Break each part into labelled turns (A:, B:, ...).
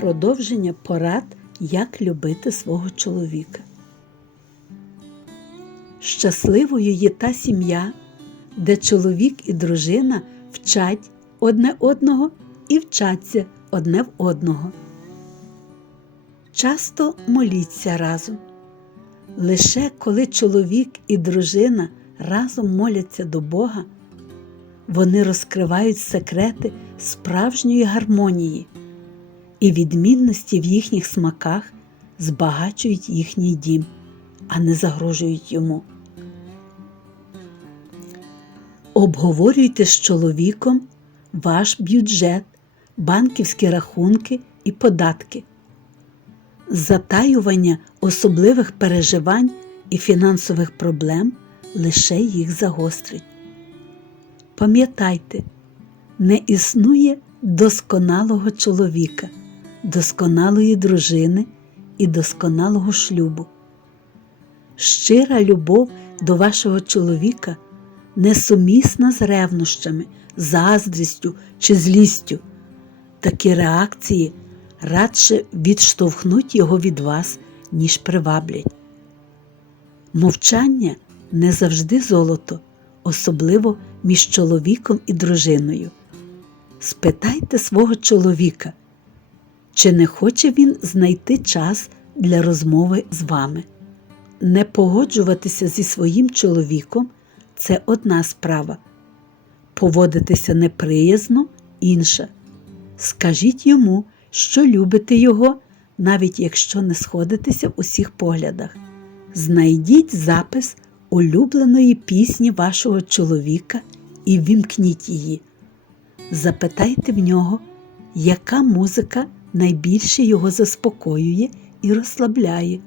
A: Продовження порад, як любити свого чоловіка. Щасливою є та сім'я, де чоловік і дружина вчать одне одного і вчаться одне в одного. Часто моліться разом. Лише коли чоловік і дружина разом моляться до Бога, вони розкривають секрети справжньої гармонії і відмінності в їхніх смаках збагачують їхній дім, а не загрожують йому. Обговорюйте з чоловіком ваш бюджет, банківські рахунки і податки. Затаювання особливих переживань і фінансових проблем лише їх загострить. Пам'ятайте, не існує досконалого чоловіка, досконалої дружини і досконалого шлюбу. Щира любов до вашого чоловіка несумісна з ревнощами, заздрістю чи злістю. Такі реакції радше відштовхнуть його від вас, ніж приваблять. Мовчання не завжди золото, особливо між чоловіком і дружиною. Спитайте свого чоловіка, чи не хоче він знайти час для розмови з вами. Не погоджуватися зі своїм чоловіком це одна справа, поводитися неприязно інша. Скажіть йому, що любите його, навіть якщо не сходитеся в усіх поглядах. Знайдіть запис улюбленої пісні вашого чоловіка і вімкніть її. Запитайте в нього, яка музика найбільше його заспокоює і розслабляє.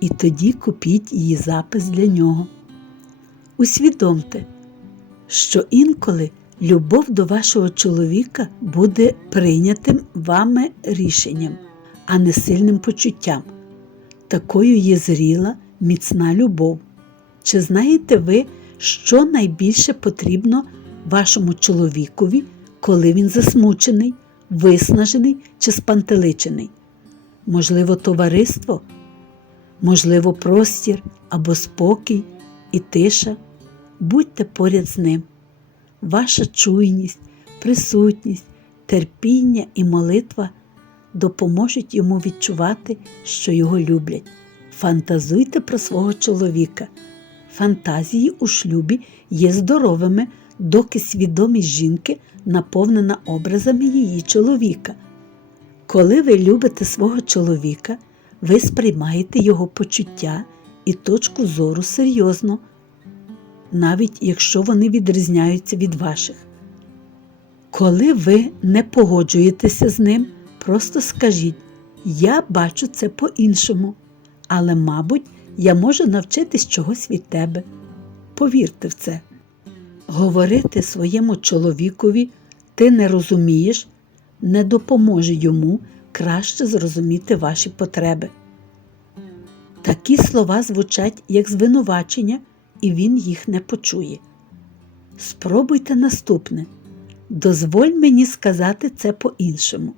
A: І тоді купіть її запис для нього. Усвідомте, що інколи любов до вашого чоловіка буде прийнятим вами рішенням, а не сильним почуттям. Такою є зріла, міцна любов. Чи знаєте ви, що найбільше потрібно вашому чоловікові, коли він засмучений, виснажений чи спантеличений? Можливо, товариство, можливо, простір або спокій і тиша. Будьте поряд з ним. Ваша чуйність, присутність, терпіння і молитва допоможуть йому відчувати, що його люблять. Фантазуйте про свого чоловіка. Фантазії у шлюбі є здоровими, доки свідомість жінки наповнена образами її чоловіка. Коли ви любите свого чоловіка, ви сприймаєте його почуття і точку зору серйозно, навіть якщо вони відрізняються від ваших. Коли ви не погоджуєтеся з ним, просто скажіть Я бачу це по-іншому, але, мабуть, я можу навчитись чогось від тебе. Повірте в це. Говорити своєму чоловікові ти не розумієш, не допоможе йому краще зрозуміти ваші потреби. Такі слова звучать як звинувачення, і він їх не почує. Спробуйте наступне. Дозволь мені сказати це по-іншому.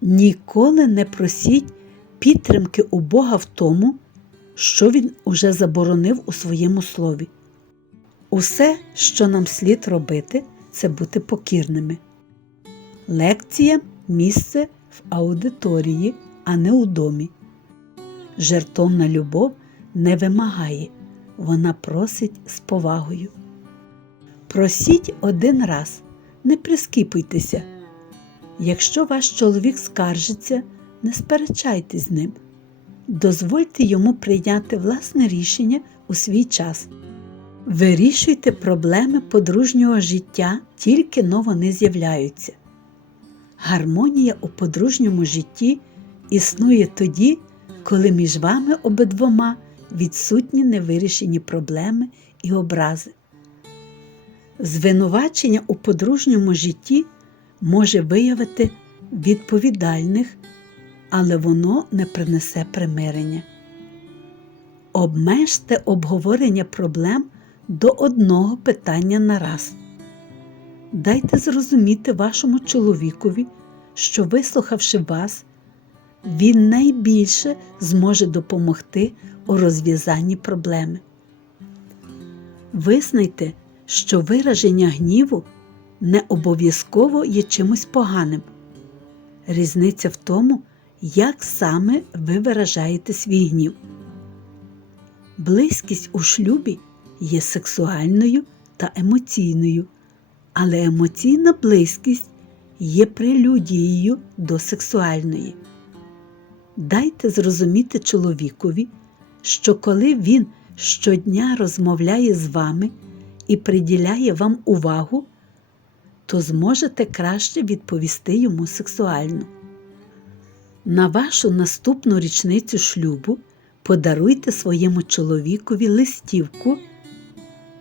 A: Ніколи не просіть підтримки у Бога в тому, що Він уже заборонив у своєму слові. Усе, що нам слід робити, це бути покірними. Лекція місце в аудиторії, а не у домі. Жертовна любов не вимагає, вона просить з повагою. Просіть один раз, не прискіпуйтеся. Якщо ваш чоловік скаржиться, не сперечайтесь з ним. Дозвольте йому прийняти власне рішення у свій час. Вирішуйте проблеми подружнього життя, тільки но вони з'являються. Гармонія у подружньому житті існує тоді, коли між вами обидвома відсутні невирішені проблеми і образи. Звинувачення у подружньому житті може виявити відповідальних, але воно не принесе примирення. Обмежте обговорення проблем до одного питання на раз. Дайте зрозуміти вашому чоловікові, що, вислухавши вас, він найбільше зможе допомогти у розв'язанні проблеми. Визнайте, що вираження гніву не обов'язково є чимось поганим. Різниця в тому, як саме ви виражаєте свій гнів. Близькість у шлюбі є сексуальною та емоційною, але емоційна близькість є прелюдією до сексуальної. Дайте зрозуміти чоловікові, що коли він щодня розмовляє з вами і приділяє вам увагу, то зможете краще відповісти йому сексуально. На вашу наступну річницю шлюбу подаруйте своєму чоловікові листівку,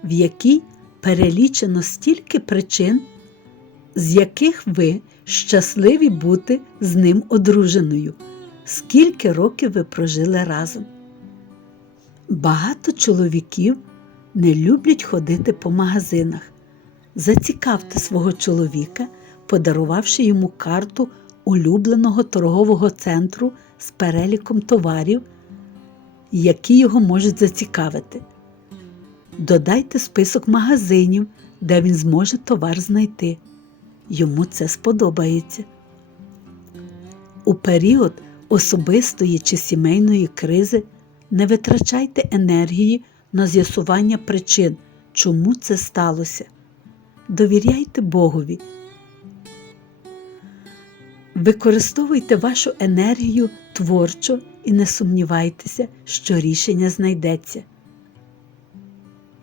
A: в якій перелічено стільки причин, з яких ви щасливі бути з ним одруженою, скільки років ви прожили разом. Багато чоловіків не люблять ходити по магазинах. Зацікавте свого чоловіка, подарувавши йому карту улюбленого торгового центру з переліком товарів, які його можуть зацікавити. Додайте список магазинів, де він зможе товар знайти. Йому це сподобається. У період особистої чи сімейної кризи не витрачайте енергії на з'ясування причин, чому це сталося. Довіряйте Богові. Використовуйте вашу енергію творчо і не сумнівайтеся, що рішення знайдеться.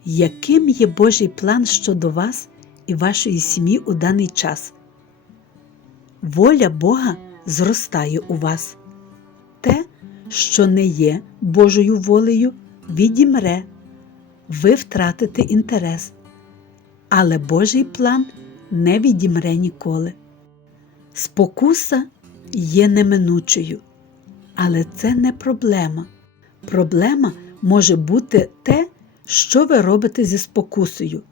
A: Яким є Божий план щодо вас і вашої сім'ї у даний час? Воля Бога зростає у вас. Те, що не є Божою волею, відімре, ви втратите інтерес. Але Божий план не відімре ніколи. Спокуса є неминучою, але це не проблема. Проблема може бути те, що ви робите зі спокусою.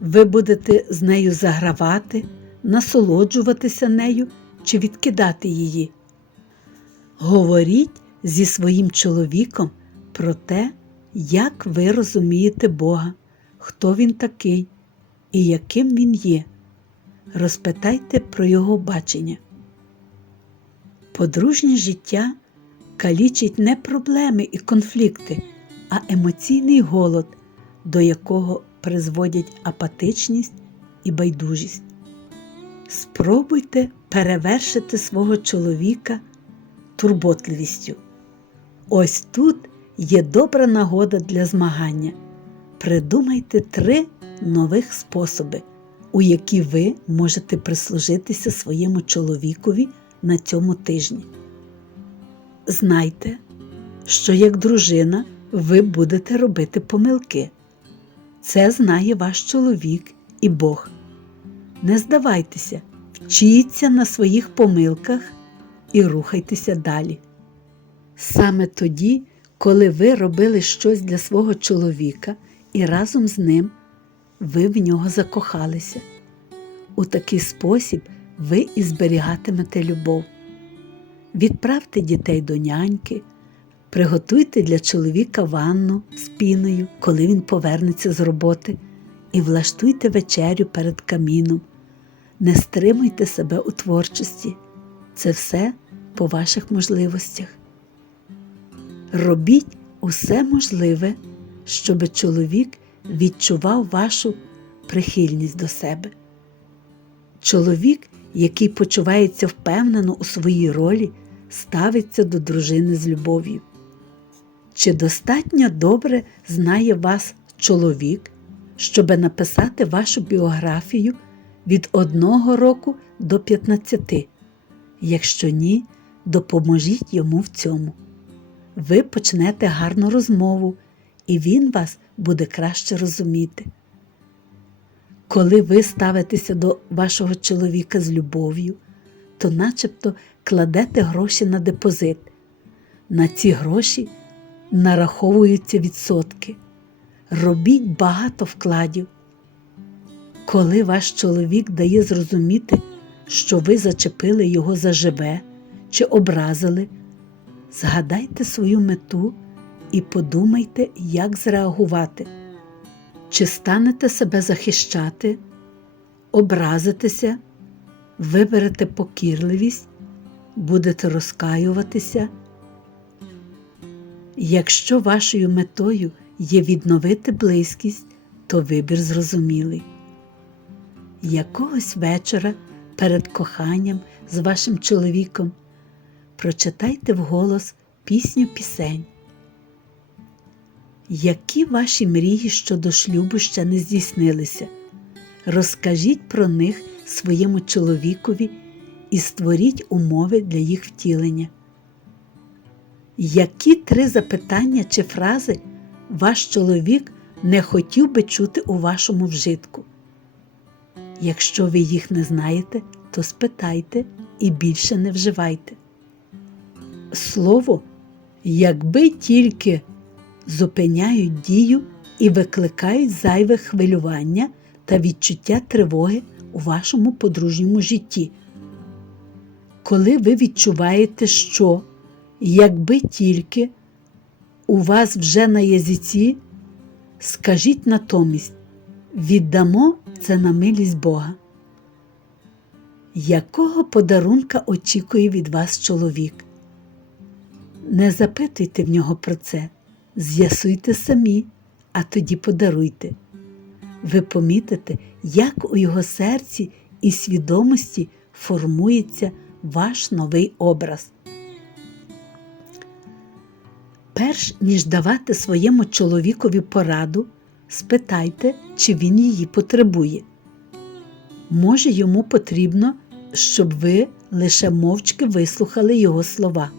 A: Ви будете з нею загравати, насолоджуватися нею чи відкидати її. Говоріть зі своїм чоловіком про те, як ви розумієте Бога, хто Він такий і яким Він є. Розпитайте про Його бачення. Подружнє життя калічить не проблеми і конфлікти, а емоційний голод, до якого призводять апатичність і байдужість. Спробуйте перевершити свого чоловіка турботливістю. Ось тут є добра нагода для змагання. Придумайте три нових способи, у які ви можете прислужитися своєму чоловікові на цьому тижні. Знайте, що як дружина ви будете робити помилки. Це знає ваш чоловік і Бог. Не здавайтеся, вчіться на своїх помилках і рухайтеся далі. Саме тоді, коли ви робили щось для свого чоловіка і разом з ним ви в нього закохалися. У такий спосіб ви і зберігатимете любов. Відправте дітей до няньки, приготуйте для чоловіка ванну з піною, коли він повернеться з роботи, і влаштуйте вечерю перед каміном. Не стримуйте себе у творчості. Це все по ваших можливостях. Робіть усе можливе, щоб чоловік відчував вашу прихильність до себе. Чоловік, який почувається впевнено у своїй ролі, ставиться до дружини з любов'ю. Чи достатньо добре знає вас чоловік, щоби написати вашу біографію від одного року до 15? Якщо ні, допоможіть йому в цьому. Ви почнете гарну розмову, і він вас буде краще розуміти. Коли ви ставитеся до вашого чоловіка з любов'ю, то начебто кладете гроші на депозит. На ці гроші нараховуються відсотки. Робіть багато вкладів. Коли ваш чоловік дає зрозуміти, що ви зачепили його заживе чи образили, згадайте свою мету і подумайте, як зреагувати. Чи станете себе захищати, образитеся, виберете покірливість, будете розкаюватися? Якщо вашою метою є відновити близькість, то вибір зрозумілий. Якогось вечора перед коханням з вашим чоловіком прочитайте вголос пісню пісень. Які ваші мрії щодо шлюбу ще не здійснилися? Розкажіть про них своєму чоловікові і створіть умови для їх втілення. Які три запитання чи фрази ваш чоловік не хотів би чути у вашому вжитку? Якщо ви їх не знаєте, то спитайте і більше не вживайте. Слово, якби тільки зупиняють дію і викликають зайве хвилювання та відчуття тривоги у вашому подружньому житті. Коли ви відчуваєте, що, якби тільки у вас вже на язиці, скажіть натомість віддамо це на милість Бога. Якого подарунка очікує від вас чоловік? Не запитуйте в нього про це, з'ясуйте самі, а тоді подаруйте. Ви помітите, як у його серці і свідомості формується ваш новий образ. Перш ніж давати своєму чоловікові пораду, спитайте, чи він її потребує. Може, йому потрібно, щоб ви лише мовчки вислухали його слова.